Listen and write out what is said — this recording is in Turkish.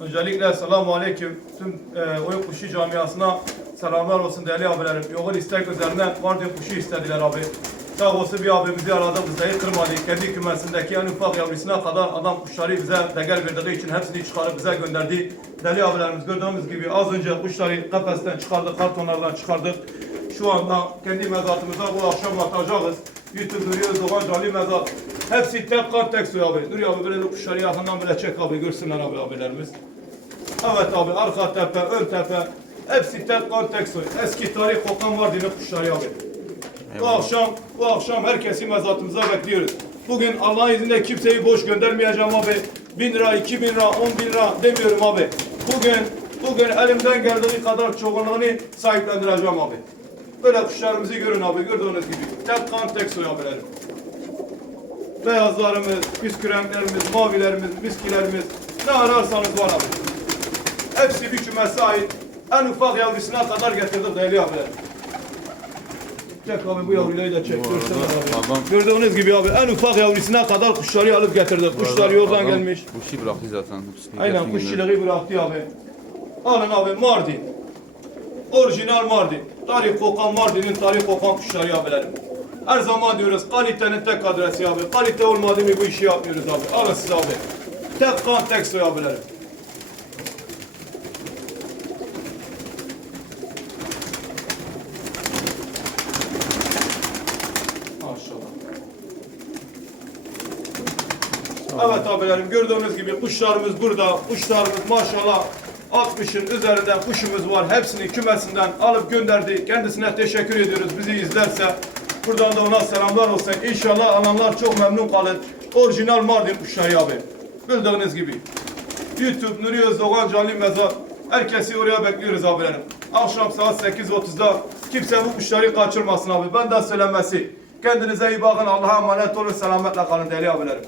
Öncelikle selamu aleyküm. Tüm e, oyun kuşu camiasına selamlar olsun değerli abilerim. Yoğun istek üzerine Mardin kuşu istediler abi. Sağ olsun bir abimizi aradı, bizleri kırmadı. Kendi kümesindeki en ufak yavrusuna kadar adam kuşları bize değer verdiği için hepsini çıkarıp bize gönderdi. Değerli abilerimiz gördüğümüz gibi az önce kuşları kafesten çıkardık, kartonlardan çıkardık. Şu anda kendi mezatımıza bu akşam atacağız. YouTube duruyor, Doğan Cali mezar. Hepsi tek kart tek suyu abi. Dur ya abi böyle kuşları yakından böyle çek abi, görsünler abi abilerimiz. Evet abi arka tepe, ön tepe hepsi tek kan tek soy. Eski tarih kokan var diye kuşları abi. Bu akşam, bu akşam herkesi mezatımıza bekliyoruz. Bugün Allah'ın izniyle kimseyi boş göndermeyeceğim abi. Bin lira, iki bin lira, on bin lira demiyorum abi. Bugün, bugün elimden geldiği kadar çoğunluğunu sahiplendireceğim abi. Böyle kuşlarımızı görün abi, gördüğünüz gibi. Tek kan tek soy abilerim. Beyazlarımız, püskürenklerimiz, mavilerimiz, miskilerimiz ne ararsanız var abi. Hepsi bir kümese ait. En ufak yavrusuna kadar getirdik değerli abiler. Çek abi bu yavruyu da çek. Görsene abi. adam- Gördüğünüz gibi abi en ufak yavrusuna kadar kuşları alıp getirdik. Kuşlar yoldan gelmiş. Kuşu bıraktı zaten. Aynen Gerçekten kuşçılığı bıraktı abi. Alın abi Mardin. Orijinal Mardin. Tarih kokan Mardin'in tarih kokan kuşları abilerim. Her zaman diyoruz kalitenin tek adresi abi. Kalite olmadı mı bu işi yapmıyoruz abi. Alın siz abi. Tek kan tek soy abilerim. Evet abilerim gördüğünüz gibi kuşlarımız burada. Kuşlarımız maşallah 60'ın üzerinde kuşumuz var. Hepsini kümesinden alıp gönderdi. Kendisine teşekkür ediyoruz bizi izlerse. Buradan da ona selamlar olsun. İnşallah alanlar çok memnun kalır. Orijinal Mardin kuşları abi. Bildiğiniz gibi. YouTube Nuri Özdoğan Canlı Mezar. Herkesi oraya bekliyoruz abilerim. Akşam saat 8.30'da kimse bu kuşları kaçırmasın abi. Benden söylemesi. Kendinize iyi bakın. Allah'a emanet olun. Selametle kalın değerli abilerim.